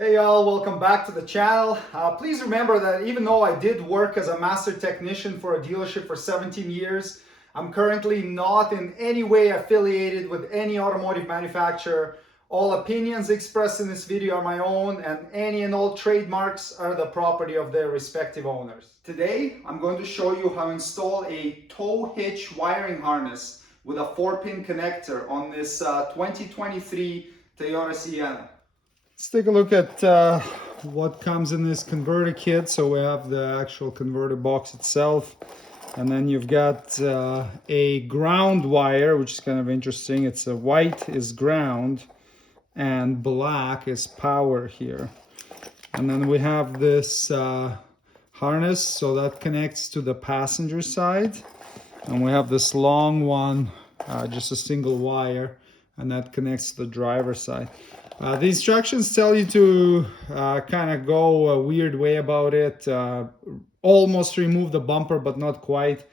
Hey y'all, welcome back to the channel. Please remember that even though I did work as a master technician for a dealership for 17 years, I'm currently not in any way affiliated with any automotive manufacturer. All opinions expressed in this video are my own, and any and all trademarks are the property of their respective owners. Today, I'm going to show you how to install a tow hitch wiring harness with a 4-pin connector on this 2023 Toyota Sienna. Let's take a look at what comes in this converter kit. So we have the actual converter box itself, and then you've got a ground wire, which is kind of interesting. It's a white is ground and black is power here. And then we have this harness, so that connects to the passenger side, and we have this long one, just a single wire, and that connects to the driver's side. The instructions tell you to kind of go a weird way about it, almost remove the bumper, but not quite.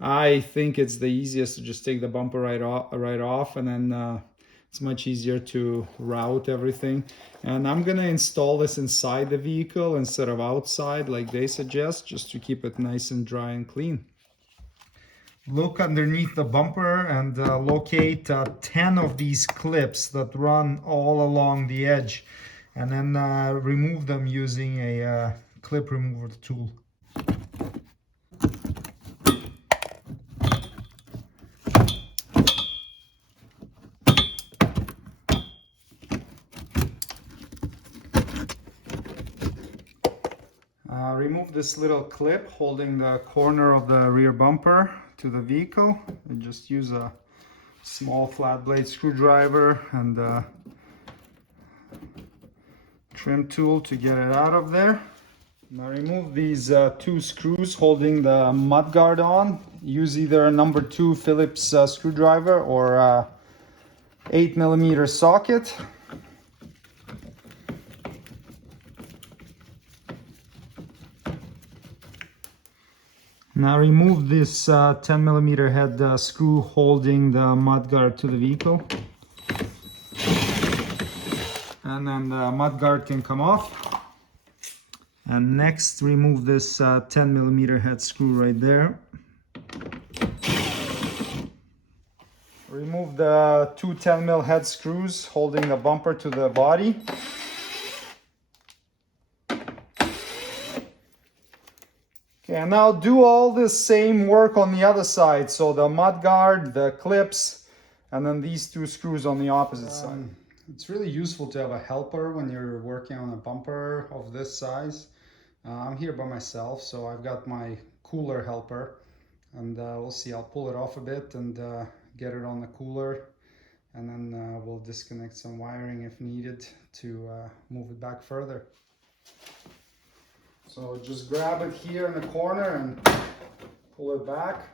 I think it's the easiest to just take the bumper right off, and then it's much easier to route everything. And I'm gonna install this inside the vehicle instead of outside like they suggest, just to keep it nice and dry and clean. Look underneath the bumper and locate 10 of these clips that run all along the edge, and then remove them using a clip remover tool. Remove this little clip holding the corner of the rear bumper to the vehicle, and just use a small flat blade screwdriver and a trim tool to get it out of there. Now remove these two screws holding the mudguard on. Use either a number 2 Phillips screwdriver or a 8mm socket. Now remove this 10mm head screw holding the mudguard to the vehicle. And then the mudguard can come off. And next, remove this 10mm head screw right there. Remove the two 10mm head screws holding the bumper to the body. Okay, and now do all this same work on the other side. So the mudguard, the clips, and then these two screws on the opposite side. It's really useful to have a helper when you're working on a bumper of this size. I'm here by myself, so I've got my cooler helper, and we'll see. I'll pull it off a bit and get it on the cooler, and then we'll disconnect some wiring if needed to move it back further. So just grab it here in the corner and pull it back.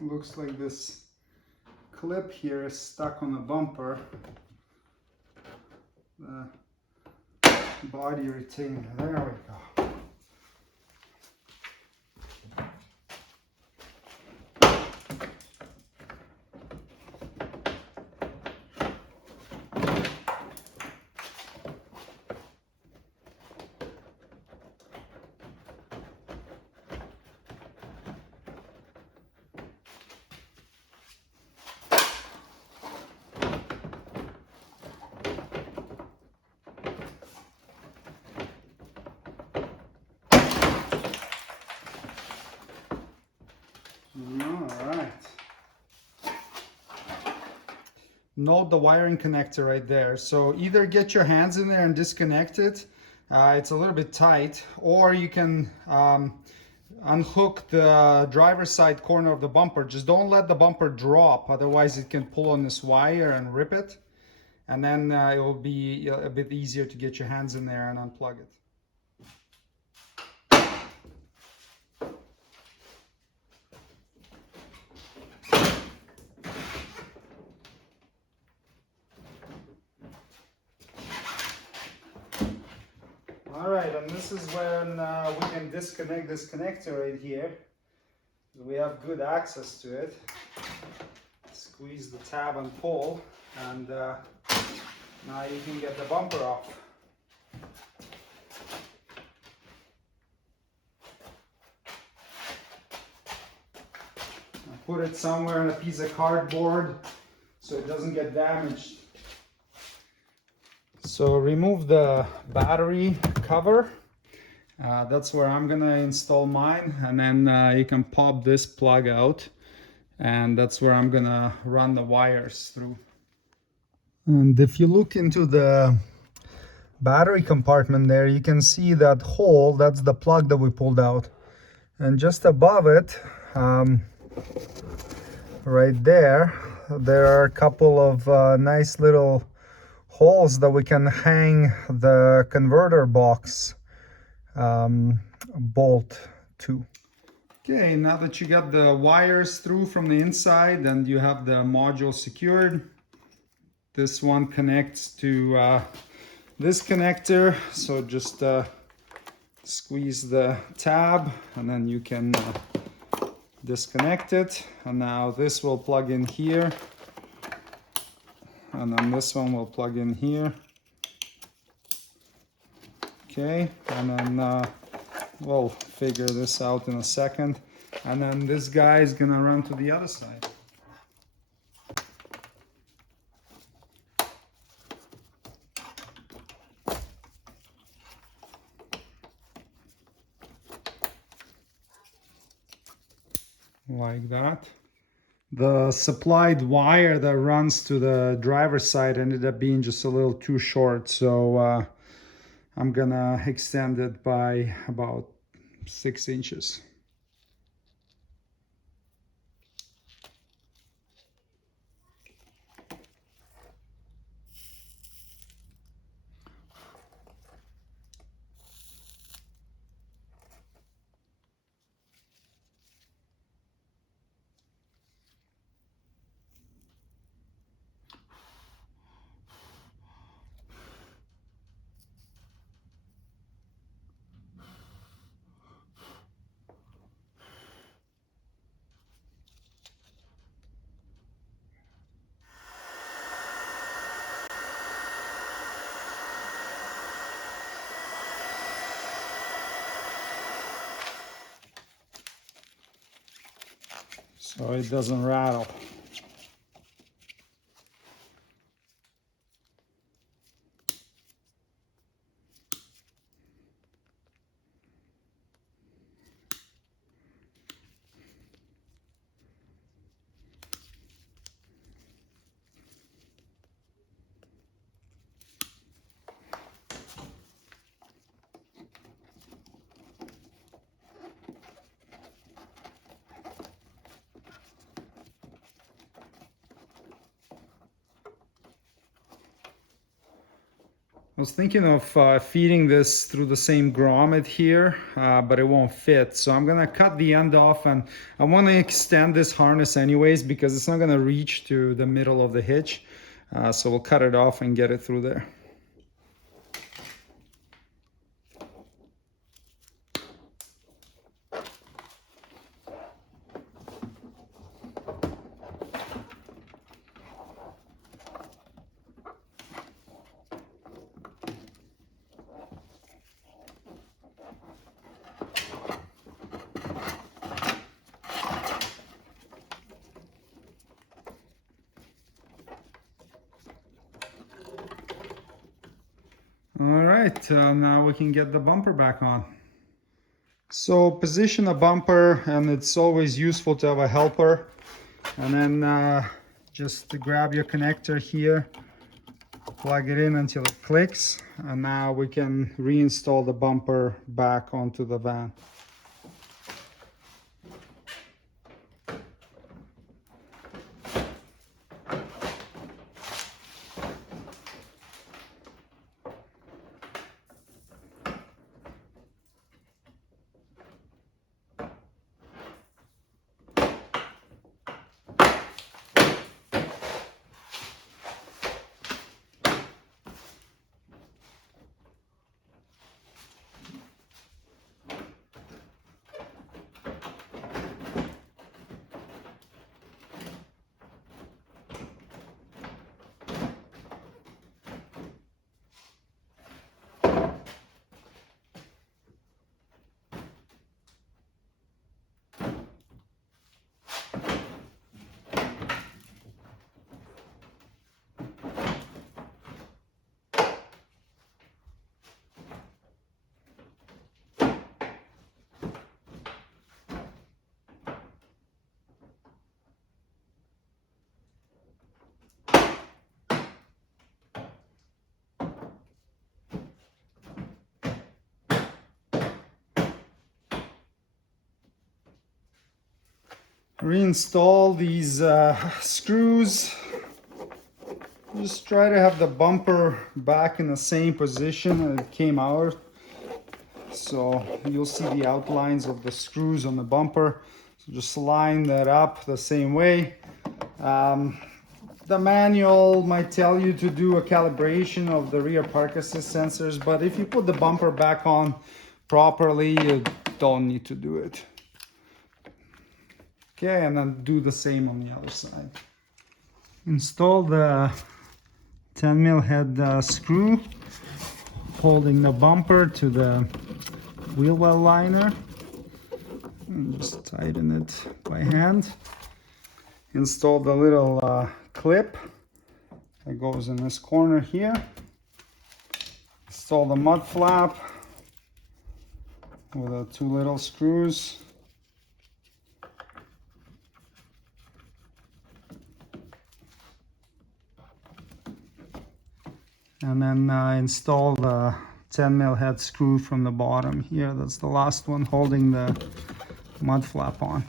Looks like this clip here is stuck on the bumper. The body retainer. There we go. Alright. Note the wiring connector right there. So either get your hands in there and disconnect it. It's a little bit tight, or you can unhook the driver's side corner of the bumper. Just don't let the bumper drop, otherwise it can pull on this wire and rip it. And then it will be a bit easier to get your hands in there and unplug it. right, and this is when we can disconnect this connector right here. We have good access to it. Squeeze the tab and pull, and now you can get the bumper off. Put it somewhere on a piece of cardboard so it doesn't get damaged. So remove the battery cover. That's where I'm gonna install mine, and then you can pop this plug out, and that's where I'm gonna run the wires through. And if you look into the battery compartment there, you can see that hole. That's the plug that we pulled out, and just above it, right there are a couple of nice little holes that we can hang the converter box bolt to. Okay, now that you got the wires through from the inside and you have the module secured, this one connects to this connector. So just squeeze the tab and then you can disconnect it. And now this will plug in here, and then this one will plug in here. Okay, and then we'll figure this out in a second. And then this guy is gonna run to the other side. Like that. The supplied wire that runs to the driver's side ended up being just a little too short, so I'm gonna extend it by about 6 inches. So it doesn't rattle. I was thinking of feeding this through the same grommet here, but it won't fit. So I'm gonna cut the end off, and I wanna extend this harness anyways because it's not gonna reach to the middle of the hitch. So we'll cut it off and get it through there. All right, now we can get the bumper back on. So position a bumper, and it's always useful to have a helper. And then just to grab your connector here, plug it in until it clicks, and now we can reinstall the bumper back onto the van. reinstall these screws. Just try to have the bumper back in the same position that it came out. So you'll see the outlines of the screws on the bumper. So just line that up the same way. The manual might tell you to do a calibration of the rear park assist sensors, but if you put the bumper back on properly, you don't need to do it. Okay, and then do the same on the other side. Install the 10mm head screw holding the bumper to the wheel well liner, and just tighten it by hand. Install the little clip that goes in this corner here. Install the mud flap with the two little screws. And then install the 10mm head screw from the bottom here. That's the last one holding the mud flap on.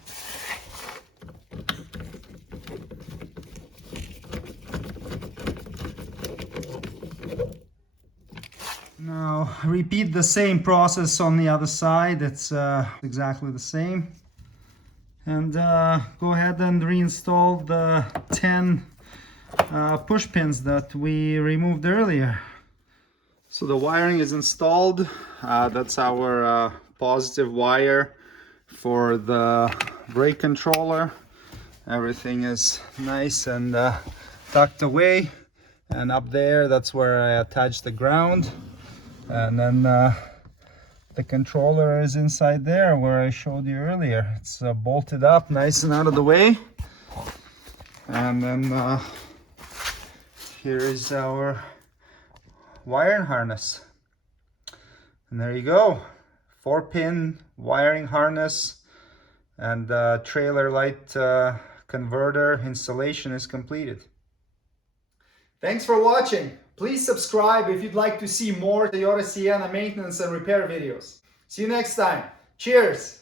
Now repeat the same process on the other side. It's exactly the same. And go ahead and reinstall the 10 push pins that we removed earlier. So the wiring is installed. That's our positive wire for the brake controller. Everything is nice and tucked away. And up there, that's where I attach the ground. And then the controller is inside there where I showed you earlier. It's bolted up nice and out of the way. And then here is our wiring harness. And there you go. 4-pin wiring harness and trailer light converter installation is completed. Thanks for watching. Please subscribe if you'd like to see more Toyota Sienna maintenance and repair videos. See you next time. Cheers!